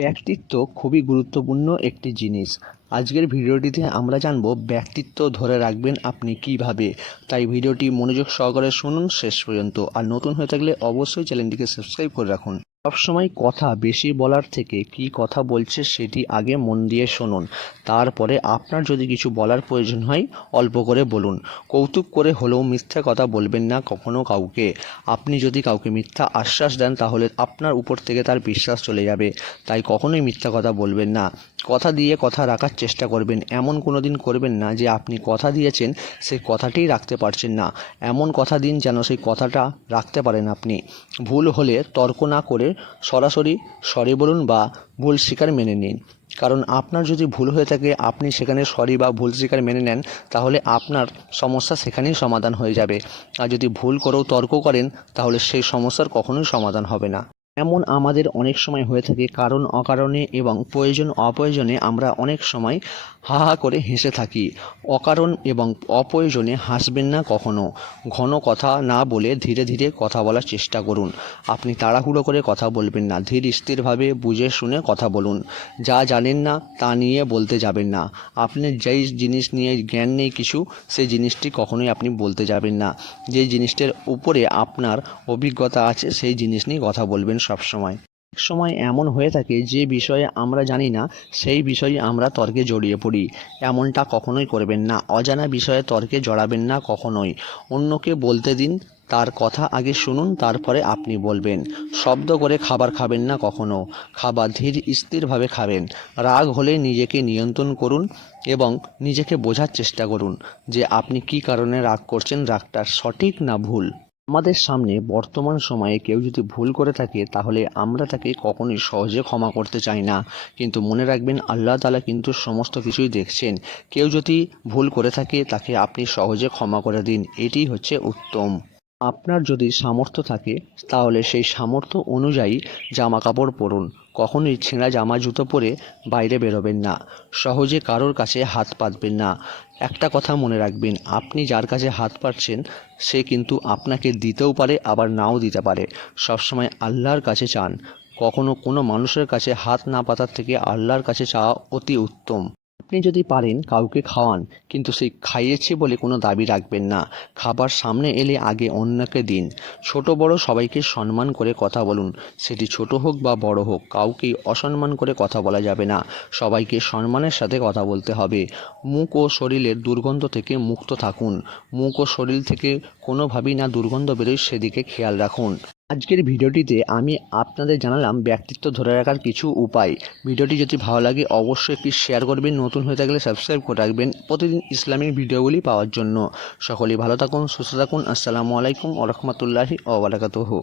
ব্যক্তিত্ব খুবই গুরুত্বপূর্ণ একটি জিনিস। আজকের ভিডিওটিতে আমরা জানব ব্যক্তিত্ব ধরে রাখবেন আপনি কীভাবে। তাই ভিডিওটি মনোযোগ সহকারে শুনুন শেষ পর্যন্ত। আর নতুন হয়ে থাকলে অবশ্যই চ্যানেলটিকে সাবস্ক্রাইব করে রাখুন। সবসময় কথা বেশি বলার থেকে কি কথা বলছে সেটি আগে মন দিয়ে শুনুন। তারপরে আপনার যদি কিছু বলার প্রয়োজন হয়, অল্প করে বলুন। কৌতুক করে হলেও মিথ্যা কথা বলবেন না কখনো কাউকে। আপনি যদি কাউকে মিথ্যা আশ্বাস দেন, তাহলে আপনার উপর থেকে তার বিশ্বাস চলে যাবে। তাই কখনোই মিথ্যা কথা বলবেন না। কথা দিয়ে কথা রাখার চেষ্টা করবেন। এমন কোনো দিন করবেন না যে আপনি কথা দিয়েছেন সেই কথাটিই রাখতে পারছেন না। এমন কথা দিন যেন সেই কথাটা রাখতে পারেন আপনি। ভুল হলে তর্ক না করে সরাসরি সরি বলুন বা ভুল স্বীকার মেনে নিন। কারণ আপনার যদি ভুল হয়ে থাকে, আপনি সেখানে সরি বা ভুল স্বীকার মেনে নেন, তাহলে আপনার সমস্যা সেখানেই সমাধান হয়ে যাবে। আর যদি ভুল করেও তর্ক করেন, তাহলে সেই সমস্যার কখনোই সমাধান হবে না। এমন আমাদের অনেক সময় হয়ে থাকে, কারণ অকারণে এবং প্রয়োজন অপ্রয়োজনে আমরা অনেক সময় হা হা করে হেসে থাকি। অকারণ এবং অপ্রয়োজনে হাসবেন না কখনো। ঘন কথা না বলে ধীরে ধীরে কথা বলার চেষ্টা করুন। আপনি তাড়াহুড়ো করে কথা বলবেন না, ধীর স্থিরভাবে বুঝে শুনে কথা বলুন। যা জানেন না, তা নিয়ে বলতে যাবেন না। আপনি যেই জিনিস নিয়ে জ্ঞান নেই কিছু সেই জিনিসটি কখনোই আপনি বলতে যাবেন না। যে জিনিসটির উপরে আপনার অভিজ্ঞতা আছে, সেই জিনিস নিয়ে কথা বলবেন। সবসময় এক সময় এমন হয়ে থাকে যে বিষয়ে আমরা জানি না, সেই বিষয়ে আমরা তর্কে জড়িয়ে পড়ি। এমনটা কখনোই করবেন না, অজানা বিষয়ে তর্কে জড়াবেন না কখনোই। অন্যকে বলতে দিন, তার কথা আগে শুনুন, তারপরে আপনি বলবেন। শব্দ করে খাবার খাবেন না কখনো। খাবার ধীর স্থিরভাবে খাবেন। রাগ হলে নিজেকে নিয়ন্ত্রণ করুন এবং নিজেকে বোঝার চেষ্টা করুন যে আপনি কী কারণে রাগ করছেন, রাগটা সঠিক না ভুল। আমাদের সামনে বর্তমান সময়ে কেউ যদি ভুল করে থাকে, তাহলে আমরা তাকে কখনোই সহজে ক্ষমা করতে চাই না। কিন্তু মনে রাখবেন, আল্লাহ তালা কিন্তু সমস্ত কিছুই দেখছেন। কেউ যদি ভুল করে থাকে, তাকে আপনি সহজে ক্ষমা করে দিন। এটি হচ্ছে উত্তম। আপনার যদি সামর্থ্য থাকে, তাহলে সেই সামর্থ্য অনুযায়ী জামা কাপড় পরুন। কখনোই ছেঁড়া জামা, জুতো পরে বাইরে বেরোবেন না। সহজে কারোর কাছে হাত পাতবেন না। একটা কথা মনে রাখবেন, আপনি যার কাছে হাত পাচ্ছেন সে কিন্তু আপনাকে দিতেও পারে, আবার নাও দিতে পারে। সবসময় আল্লাহর কাছে চান। কখনো কোনো মানুষের কাছে হাত না পাতার থেকে আল্লাহর কাছে চাওয়া অতি উত্তম। আপনি যদি পারেন কাউকে খাওয়ান, কিন্তু সেই খাইয়েছে বলে কোনো দাবি রাখবেন না। খাবার সামনে এলে আগে অন্যকে দিন। ছোট বড় সবাইকে সম্মান করে কথা বলুন। সেটি ছোট হোক বা বড় হোক, কাউকেই অসম্মান করে কথা বলা যাবে না। সবাইকে সম্মানের সাথে কথা বলতে হবে। মুখ ও শরীরের দুর্গন্ধ থেকে মুক্ত থাকুন। মুখ ও শরীর থেকে কোনোভাবেই না দুর্গন্ধ বেরোয়, সেদিকে খেয়াল রাখুন। আজকের ভিডিওটিতে আমি আপনাদের জানালাম ব্যক্তিত্ব ধরে রাখার কিছু উপায়। ভিডিওটি যদি ভালো লাগে, অবশ্যই একটি শেয়ার করবেন। নতুন হয়ে থাকলে সাবস্ক্রাইব করে রাখবেন প্রতিদিন ইসলামিক ভিডিওগুলি পাওয়ার জন্য। সকলেই ভালো থাকুন, সুস্থ থাকুন। আসসালামু আলাইকুম ওরহমতুল্লাহি ওবরাকাতুহু